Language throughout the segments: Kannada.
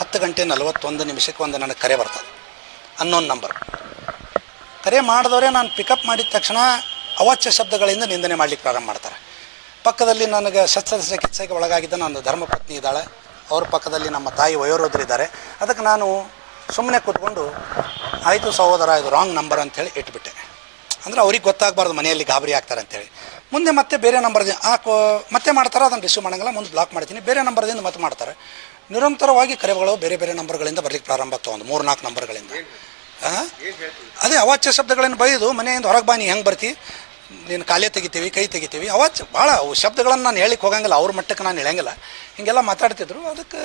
ಹತ್ತು ಗಂಟೆ ನಲವತ್ತೊಂದು ನಿಮಿಷಕ್ಕೆ ಒಂದು ನನಗೆ ಕರೆ ಬರ್ತದೆ. Unknown number. ಕರೆ ಮಾಡಿದವರೇ ನಾನು ಪಿಕಪ್ ಮಾಡಿದ ತಕ್ಷಣ ಅವಾಚ್ಯ ಶಬ್ದಗಳಿಂದ ನಿಂದನೆ ಮಾಡಲಿಕ್ಕೆ ಪ್ರಾರಂಭ ಮಾಡ್ತಾರೆ. ಪಕ್ಕದಲ್ಲಿ ನನಗೆ ಶಸ್ತ್ರಚಿಕಿತ್ಸೆಗೆ ಒಳಗಾಗಿದ್ದ ನನ್ನ ಧರ್ಮಪತ್ನಿ ಇದ್ದಾಳೆ. ಅವ್ರ ಪಕ್ಕದಲ್ಲಿ ನಮ್ಮ ತಾಯಿ ವಯೋರೋಧರಿದ್ದಾರೆ ಅದಕ್ಕೆ ನಾನು ಸುಮ್ಮನೆ ಕೂತ್ಕೊಂಡು, ಆಯಿತು ಸಹೋದರ, ಇದು ರಾಂಗ್ ನಂಬರ್ ಅಂತೇಳಿ ಇಟ್ಬಿಟ್ಟೆ. ಅಂದರೆ ಅವ್ರಿಗೆ ಗೊತ್ತಾಗಬಾರ್ದು ಮನೆಯಲ್ಲಿ ಗಾಬರಿ ಆಗ್ತಾರೆ ಅಂತೇಳಿ ಮುಂದೆ ಮತ್ತೆ ಬೇರೆ ನಂಬರ್ದಿಂದ ಆ ಮತ್ತೆ ಮಾಡ್ತಾರೆ, ಅದನ್ನು ರಿಸೀವ್ ಮಾಡೋಂಗಿಲ್ಲ, ಮುಂದೆ ಬ್ಲಾಕ್ ಮಾಡ್ತೀನಿ. ಬೇರೆ ನಂಬರ್ದಿಂದ ಮತ್ತೆ ಮಾಡ್ತಾರೆ. ನಿರಂತರವಾಗಿ ಕರೆಗಳು ಬೇರೆ ಬೇರೆ ನಂಬರ್ಗಳಿಂದ ಬರಲಿಕ್ಕೆ ಪ್ರಾರಂಭ ಆಗ್ತಾವೆ, ಒಂದು ಮೂರು ನಾಲ್ಕು ನಂಬರ್ಗಳಿಂದ? ಅದೇ ಅವಾಚ್ಯ ಶಬ್ದಗಳನ್ನು ಬೈದು ಮನೆಯಿಂದ ಹೊರಗೆ ಬಾ, ನೀ ಹೆಂಗೆ ಬರ್ತಿ? ನೀನು ಕಾಲೇ ತೆಗಿತೀವಿ, ಕೈ ತೆಗಿತೀವಿ. ಅವಾಚ್ಯ ಭಾಳ ಅವು ಶಬ್ದಗಳನ್ನು ನಾನು ಹೇಳಿಕ್ಕೆ ಹೋಗಂಗಿಲ್ಲ, ಅವ್ರ ಮಟ್ಟಕ್ಕೆ ನಾನು ಹೇಳಂಗಿಲ್ಲ. ಹೀಗೆಲ್ಲ ಮಾತಾಡ್ತಿದ್ರು. ಅದಕ್ಕೆ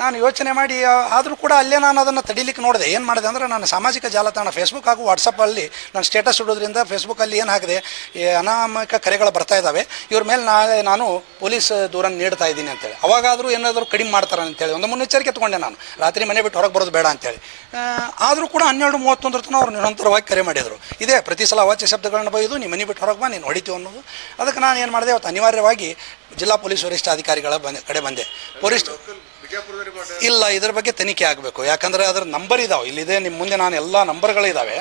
ನಾನು ಯೋಚನೆ ಮಾಡಿ ಆದರೂ ಕೂಡ ಅಲ್ಲೇ ನಾನು ಅದನ್ನು ತಡಿಲಿಕ್ಕೆ ನೋಡಿದೆ. ಏನು ಮಾಡಿದೆ ಅಂದರೆ ನಾನು ಸಾಮಾಜಿಕ ಜಾಲತಾಣ ಫೇಸ್ಬುಕ್ ಹಾಗೂ ವಾಟ್ಸಪ್ಪಲ್ಲಿ ನಾನು ಸ್ಟೇಟಸ್ ಇಡೋದ್ರಿಂದ ಫೇಸ್ಬುಕ್ಕಲ್ಲಿ ಏನು ಹಾಕಿದೆ ಅನಾಮಿಕ ಕರೆಗಳು ಬರ್ತಾ ಇದ್ದಾವೆ. ಇವ್ರ ಮೇಲೆ ನಾಳೆ ನಾನು ಪೊಲೀಸ್ ದೂರನ್ನು ನೀಡ್ತಾ ಇದ್ದೀನಿ ಅಂತೇಳಿ. ಅವಾಗಾದರೂ ಏನಾದರೂ ಕಡಿಮೆ ಮಾಡ್ತಾರೆ ಅಂತೇಳಿ. ಒಂದು ಮುನ್ನೆಚ್ಚರಿಕೆ ತೊಗೊಂಡೆ ನಾನು. ರಾತ್ರಿ ಮನೆ ಬಿಟ್ಟು ಹೊರಗೆ ಬರೋದು ಬೇಡ ಅಂತೇಳಿ. ಆದರೂ ಕೂಡ ಹನ್ನೆರಡು ಮೂವತ್ತೊಂದರ ತನಕ ಅವ್ರು ನಿರಂತರವಾಗಿ ಕರೆ ಮಾಡಿದರು. ಇದೇ, ಪ್ರತಿ ಸಲ ಅವಾಚ್ಯ ಶಬ್ದಗಳನ್ನ ಬೈದು ನೀವು ಮನೆ ಬಿಟ್ಟು ಹೊರಗೆ ಬಾ, ನೀನು ಹೊಡಿತೀವಿ ಅನ್ನೋದು. ಅದಕ್ಕೆ ನಾನು ಏನು ಮಾಡಿದೆ, ಅವತ್ತು ಅನಿವಾರ್ಯವಾಗಿ ಜಿಲ್ಲಾ ಪೊಲೀಸ್ ವರಿಷ್ಠಾಧಿಕಾರಿಗಳ ಬಂದ, ಕಡೆ ಬಂದೆ. ವರಿಷ್ಠ ಇಲ್ಲ, ಇದ್ರ ಬಗ್ಗೆ ತನಿಖೆ ಆಗಬೇಕು. ಯಾಕಂದರೆ ಅದರ ನಂಬರ್ ಇದಾವೆ. ಇಲ್ಲಿದೆ ನಿಮ್ಮ ಮುಂದೆ ನಾನು ಎಲ್ಲ ನಂಬರ್ಗಳಿದ್ದಾವೆ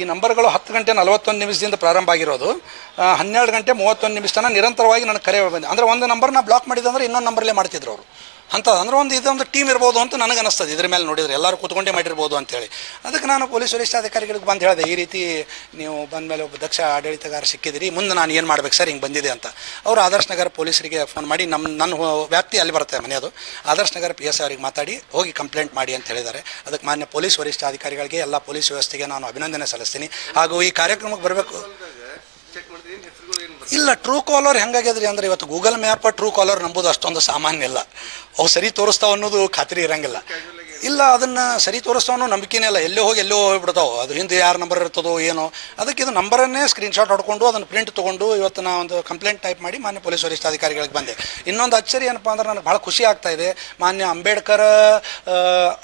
ಈ ನಂಬರ್ಗಳು ಹತ್ತು ಗಂಟೆ ನಲವತ್ತೊಂದು ನಿಮಿಷದಿಂದ ಪ್ರಾರಂಭ ಆಗಿರೋದು. ಹನ್ನೆರಡು ಗಂಟೆ ಮೂವತ್ತೊಂದು ನಿಮಿಷ ನಿರಂತರವಾಗಿ ನನಗೆ ಕರೆ ಬಂದಿದೆ ಅಂದರೆ ಒಂದು ನಂಬರ್ನ ಬ್ಲಾಕ್ ಮಾಡಿದೆ ಅಂದರೆ ಇನ್ನೊಂದು ನಂಬರ್ಲೇ ಮಾಡ್ತಿದ್ರು ಅವರು. ಅಂತ ಅಂದ್ರೆ ಒಂದು ಇದೊಂದು ಟೀಮ್ ಇರ್ಬೋದು ಅಂತ ನನಗೆ ಅನಿಸ್ತದೆ. ಇದ್ರ ಮೇಲೆ ನೋಡಿದ್ರೆ ಎಲ್ಲರೂ ಕೂತ್ಕೊಂಡೇ ಮಾಡಿರ್ಬೋದು ಅಂತೇಳಿ ಅದಕ್ಕೆ ನಾನು ಪೊಲೀಸ್ ವರಿಷ್ಠಾಧಿಕಾರಿಗಳಿಗೆ ಬಂದು ಹೇಳಿದೆ, ಈ ರೀತಿ ನೀವು ಬಂದ ಮೇಲೆ ಒಬ್ಬ ದಕ್ಷ ಆಡಳಿತಗಾರ ಸಿಕ್ಕಿದಿರಿ, ಮುಂದೆ ನಾನು ಏನು ಮಾಡ್ಬೇಕು ಸರ್, ಹಿಂಗೆ ಬಂದಿದೆ ಅಂತ. ಅವರು ಆದರ್ಶ ನಗರ ಪೊಲೀಸರಿಗೆ ಫೋನ್ ಮಾಡಿ ನಮ್ಮ ನನ್ನ ವ್ಯಾಪ್ತಿ ಅಲ್ಲಿ ಬರುತ್ತೆ ಮನೆಯದು ಆದರ್ಶ ನಗರ ಪಿ ಎಸ್ ಅವರಿಗೆ ಮಾತಾಡಿ, ಹೋಗಿ ಕಂಪ್ಲೇಂಟ್ ಮಾಡಿ ಅಂತ ಹೇಳಿದ್ದಾರೆ. ಅದಕ್ಕೆ ಮಾನ್ಯ ಪೊಲೀಸ್ ವರಿಷ್ಠಾಧಿಕಾರಿಗಳಿಗೆ, ಎಲ್ಲ ಪೊಲೀಸ್ ವ್ಯವಸ್ಥೆಗೆ ನಾನು ಅಭಿನಂದನೆ ಸಲ್ಲಿಸ್ತೀನಿ. ಹಾಗೂ ಈ ಕಾರ್ಯಕ್ರಮಕ್ಕೆ ಬರಬೇಕು ಇಲ್ಲ ಟ್ರೂ ಕಾಲರ್ ಹೆಂಗಾಗ್ಯದ್ರಿ ಅಂದ್ರೆ ಇವತ್ತು ಗೂಗಲ್ ಮ್ಯಾಪ್ ಟ್ರೂ ಕಾಲರ್ ನಂಬುದು ಅಷ್ಟೊಂದು ಸಾಮಾನ್ಯ ಇಲ್ಲ. ಅವು ಸರಿ ತೋರಿಸ್ತಾವ ಅನ್ನೋದು ಖಾತ್ರಿ ಇರಂಗಿಲ್ಲ. ಇಲ್ಲ, ಅದನ್ನ ಸರಿ ತೋರಿಸ್ತವನು ನಂಬಿಕೆನೇ ಇಲ್ಲ. ಎಲ್ಲೋ ಹೋಗಿ ಎಲ್ಲೋ ಹೋಗ್ಬಿಡ್ತಾವೆ. ಅದು ಹಿಂದೆ ಯಾರ ನಂಬರ್ ಇರ್ತದೋ ಏನೋ. ಅದಕ್ಕೆ ಇದು ನಂಬರನ್ನೇ ಸ್ಕ್ರೀನ್ಶಾಟ್ ಹೊಡ್ಕೊಂಡು ಅದನ್ನು ಪ್ರಿಂಟ್ ತೊಗೊಂಡು ಇವತ್ತು ನಾ ಒಂದು ಕಂಪ್ಲೇಂಟ್ ಟೈಪ್ ಮಾಡಿ ಮಾನ್ಯ ಪೊಲೀಸ್ ವರಿಷ್ಠಾಧಿಕಾರಿಗಳಿಗೆ ಬಂದೆ. ಇನ್ನೊಂದು ಅಚ್ಚರಿ ಏನಪ್ಪ ಅಂದ್ರೆ ನನಗೆ ಭಾಳ ಖುಷಿ ಆಗ್ತಾ ಇದೆ. ಮಾನ್ಯ ಅಂಬೇಡ್ಕರ್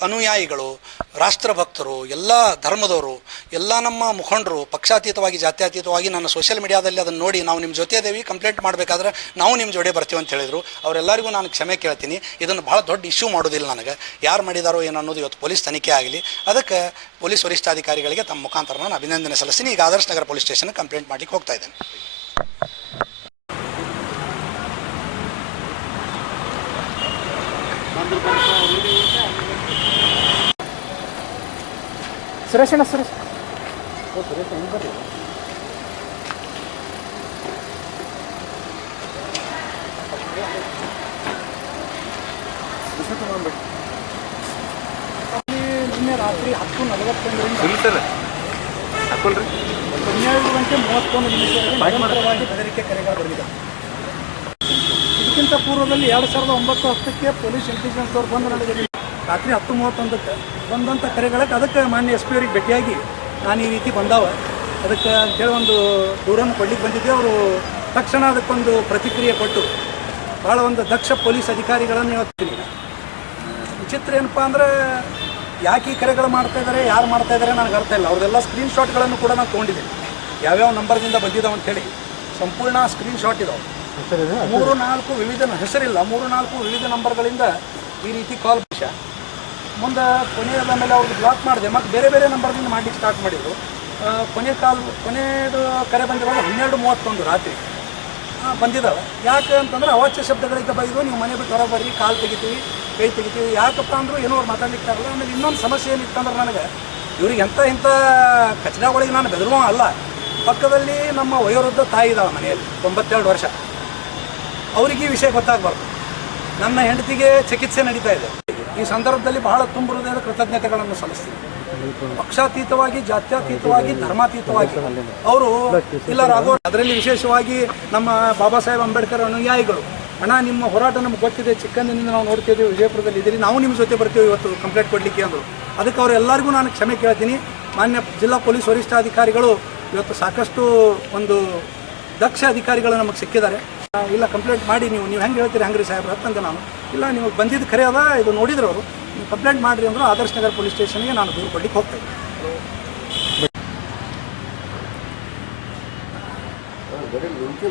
ಅನುಯಾಯಿಗಳು, ರಾಷ್ಟ್ರಭಕ್ತರು, ಎಲ್ಲ ಧರ್ಮದವರು, ಎಲ್ಲ ನಮ್ಮ ಮುಖಂಡರು, ಪಕ್ಷಾತೀತವಾಗಿ, ಜಾತ್ಯತೀತವಾಗಿ ನಾನು ಸೋಷಿಯಲ್ ಮೀಡಿಯಾದಲ್ಲಿ ಅದನ್ನು ನೋಡಿ ನಾವು ನಿಮ್ಮ ಜೊತೆ ಇದೇವಿ ಕಂಪ್ಲೇಂಟ್ ಮಾಡಬೇಕಾದ್ರೆ ನಾವು ನಿಮ್ಮ ಜೊಡೆ ಬರ್ತೀವಿ ಅಂತ ಹೇಳಿದರು. ಅವರೆಲ್ಲರಿಗೂ ನಾನು ಕ್ಷಮೆ ಕೇಳ್ತೀನಿ. ಇದನ್ನು ಭಾಳ ದೊಡ್ಡ ಇಶ್ಯೂ ಮಾಡೋದಿಲ್ಲ ನನಗೆ. ಯಾರು ಮಾಡಿದಾರೋ ಏನು ಅನ್ನೋದು ಇವತ್ತು ಪೊಲೀಸ್ ತನಿಖೆ ಆಗಲಿ ಅದಕ್ಕೆ ಪೊಲೀಸ್ ವರಿಷ್ಠಾಧಿಕಾರಿಗಳಿಗೆ ತಮ್ಮ ಮುಖಾಂತರ ನಾನು ಅಭಿನಂದನೆ ಸಲ್ಲಿಸ್ತೀನಿ. ಈಗ Adarsh Nagar police station complaint ಮಾಡಲಿಕ್ಕೆ ಹೋಗ್ತಾ ಇದ್ದೇನೆ. ಸುರೇಶ್ ಅಣ್ಣ ಸುರೇಶ್. ಓ ಸುರೇಶ್ ಹೆಂಗೆ ಬರ್ರಿ ರಾತ್ರಿ ಹತ್ತು ನಲವತ್ತೊಂದರಿಂದ ಸರ್ ಹಾಕೊಳ್ರಿ. ಹನ್ನೆರಡು ಗಂಟೆ ಮೂವತ್ತೊಂದು ನಿಮಿಷವಾಗಿ ಬೆದರಿಕೆ ಕರೆಗಳು ಬಂದಿದೆ. ಇದಕ್ಕಿಂತ ಪೂರ್ವದಲ್ಲಿ ಎರಡು ಸಾವಿರದ ಒಂಬತ್ತು ಹತ್ತಕ್ಕೆ ಪೊಲೀಸ್ ಇಂಟೆಲಿಜೆನ್ಸ್ ಅವ್ರು ಬಂದು ನಡೆದಿದೆ ರಾತ್ರಿ ಹತ್ತು ಮೂವತ್ತೊಂದಕ್ಕೆ ಬಂದಂಥ ಕರೆಗಳಕ್ಕೆ ಅದಕ್ಕೆ ಮಾನ್ಯ ಎಸ್ ಪಿ ಅವರಿಗೆ ಭೇಟಿಯಾಗಿ ನಾನು ಈ ರೀತಿ ಬಂದಾವ. ಅದಕ್ಕೆ ಅಂತೇಳಿ ಒಂದು ದೂರನ್ನು ಕೊಡ್ಲಿಕ್ಕೆ ಬಂದಿದ್ದೆ. ಅವರು ತಕ್ಷಣ ಅದಕ್ಕೊಂದು ಪ್ರತಿಕ್ರಿಯೆ ಕೊಟ್ಟು ಭಾಳ ಒಂದು ದಕ್ಷ ಪೊಲೀಸ್ ಅಧಿಕಾರಿಗಳನ್ನು ಇವತ್ತು ವಿಚಿತ್ರ ಏನಪ್ಪ ಅಂದರೆ ಯಾಕೆ ಈ ಕರೆಗಳು ಮಾಡ್ತಾ ಇದ್ದಾರೆ ಯಾರು ಮಾಡ್ತಾ ಇದ್ದಾರೆ ನನಗೆ ಅರ್ಥ ಇಲ್ಲ. ಅವರೆಲ್ಲ ಸ್ಕ್ರೀನ್ ಶಾಟ್ಗಳನ್ನು ಕೂಡ ನಾನು ತೊಗೊಂಡಿದ್ದೀನಿ. ಯಾವ್ಯಾವ ನಂಬರ್ದಿಂದ ಬಂದಿದ್ದಾವೆ ಅಂತೇಳಿ ಸಂಪೂರ್ಣ ಸ್ಕ್ರೀನ್ ಶಾಟ್ ಇದಾವೆ ಮೂರು ನಾಲ್ಕು ವಿವಿಧ ಹೆಸರಿಲ್ಲ. ಮೂರು ನಾಲ್ಕು ವಿವಿಧ ನಂಬರ್ಗಳಿಂದ ಈ ರೀತಿ ಕಾಲ್ ವಿಷಯ ಮುಂದೆ ಕೊನೆಯದ ಮೇಲೆ ಅವ್ರಿಗೆ ಬ್ಲಾಕ್ ಮಾಡಿದೆ. ಮತ್ತು ಬೇರೆ ಬೇರೆ ನಂಬರ್ದಿಂದ ಮಾಡಲಿಕ್ಕೆ ಸ್ಟಾರ್ಟ್ ಮಾಡಿದ್ರು. ಕೊನೆ ಕಾಲ್ ಕೊನೆಯದು ಕರೆ ಬಂದಿರೋದು ಹನ್ನೆರಡು ಮೂವತ್ತೊಂದು ರಾತ್ರಿ. ಬಂದಿದ್ದಾವೆ. ಯಾಕೆ ಅಂತಂದ್ರೆ ಅವಾಚ್ಯ ಶಬ್ದಗಳಿಗೆ ಬೈದು ನೀವು ಮನೆ ಬಿಟ್ಟು ಹೊರಗೆ ಬರ್ರಿ, ಕಾಲು ತೆಗಿತೀವಿ, ಕೈ ತೆಗಿತೀವಿ. ಯಾಕಪ್ಪ ಅಂದರೂ ಏನೋ ಅವ್ರು ಮಾತಾಡ್ಲಿಕ್ಕೆ ಆಗಲ್ಲ ಆಮೇಲೆ ಇನ್ನೊಂದು ಸಮಸ್ಯೆ ಏನಿತ್ತಂದ್ರೆ ನನಗೆ, ಇವ್ರಿಗೆ ಎಂಥ ಇಂಥ ಕಚಡಗಳಿಗೆ ನಾನು ಬೆದರುವ ಅಲ್ಲ. ಪಕ್ಕದಲ್ಲಿ ನಮ್ಮ ವಯೋವೃದ್ಧ ತಾಯಿ ಇದ್ದಾವೆ ಮನೆಯಲ್ಲಿ, ತೊಂಬತ್ತೆರಡು ವರ್ಷ. ಅವರಿಗೆ ಈ ವಿಷಯ ಗೊತ್ತಾಗಬಾರ್ದು. ನನ್ನ ಹೆಂಡತಿಗೆ ಚಿಕಿತ್ಸೆ ನಡೀತಾ ಇದೆ. ಈ ಸಂದರ್ಭದಲ್ಲಿ ಬಹಳ ತುಂಬ ಹೃದಯದ ಕೃತಜ್ಞತೆಗಳನ್ನು ಸಲ್ಲಿಸ್ತೀನಿ. ಪಕ್ಷಾತೀತವಾಗಿ, ಜಾತ್ಯತೀತವಾಗಿ, ಧರ್ಮಾತೀತವಾಗಿ. ಅವರು ಇಲ್ಲ ರಾಘವ, ಅದರಲ್ಲಿ ವಿಶೇಷವಾಗಿ ನಮ್ಮ ಬಾಬಾ ಸಾಹೇಬ್ ಅಂಬೇಡ್ಕರ್ ಅನುಯಾಯಿಗಳು. ಅಣ್ಣ, ನಿಮ್ಮ ಹೋರಾಟ ನಮ್ಗೆ ಗೊತ್ತಿದೆ. ಚಿಕ್ಕಂದಿನಿಂದ ನಾವು ನೋಡ್ತಿದ್ದೀವಿ ವಿಜಯಪುರದಲ್ಲಿ ಇದ್ದೀರಿ. ನಾವು ನಿಮ್ಮ ಜೊತೆ ಬರ್ತೀವಿ ಇವತ್ತು ಕಂಪ್ಲೇಂಟ್ ಕೊಡಲಿಕ್ಕೆ ಅಂದರು. ಅದಕ್ಕೆ ಅವರೆಲ್ಲರಿಗೂ ನಾನು ಕ್ಷಮೆ ಕೇಳ್ತೀನಿ. ಮಾನ್ಯ ಜಿಲ್ಲಾ ಪೊಲೀಸ್ ವರಿಷ್ಠಾಧಿಕಾರಿಗಳು ಇವತ್ತು ಸಾಕಷ್ಟು ಒಂದು ದಕ್ಷ ಅಧಿಕಾರಿಗಳು ನಮಗೆ ಸಿಕ್ಕಿದ್ದಾರೆ. ಇಲ್ಲ, ಕಂಪ್ಲೇಂಟ್ ಮಾಡಿ ನೀವು ನೀವು ಹೆಂಗೆ ಹೇಳ್ತೀರಿ? ಹಂಗ್ರಿ ಸಾಹೇಬ್ರು ಹತ್ತಂದೆ ನಾನು. ಇಲ್ಲ, ನಿಮಗೆ ಬಂದಿದ್ದು ಖರೆ ಅದ, ಇದು ನೋಡಿದ್ರು ಅವರು. ನೀವು ಕಂಪ್ಲೇಂಟ್ ಮಾಡಿರಿ ಅಂದ್ರೆ ಆದರ್ಶ್ ನಗರ ಪೊಲೀಸ್ ಸ್ಟೇಷನ್ಗೆ ನಾನು ದೂರು ಕೊಡ್ಲಿಕ್ಕೆ ಹೋಗ್ತಾ ಇದ್ದೀನಿ. ಬರೀ ಲಿಂಕಿ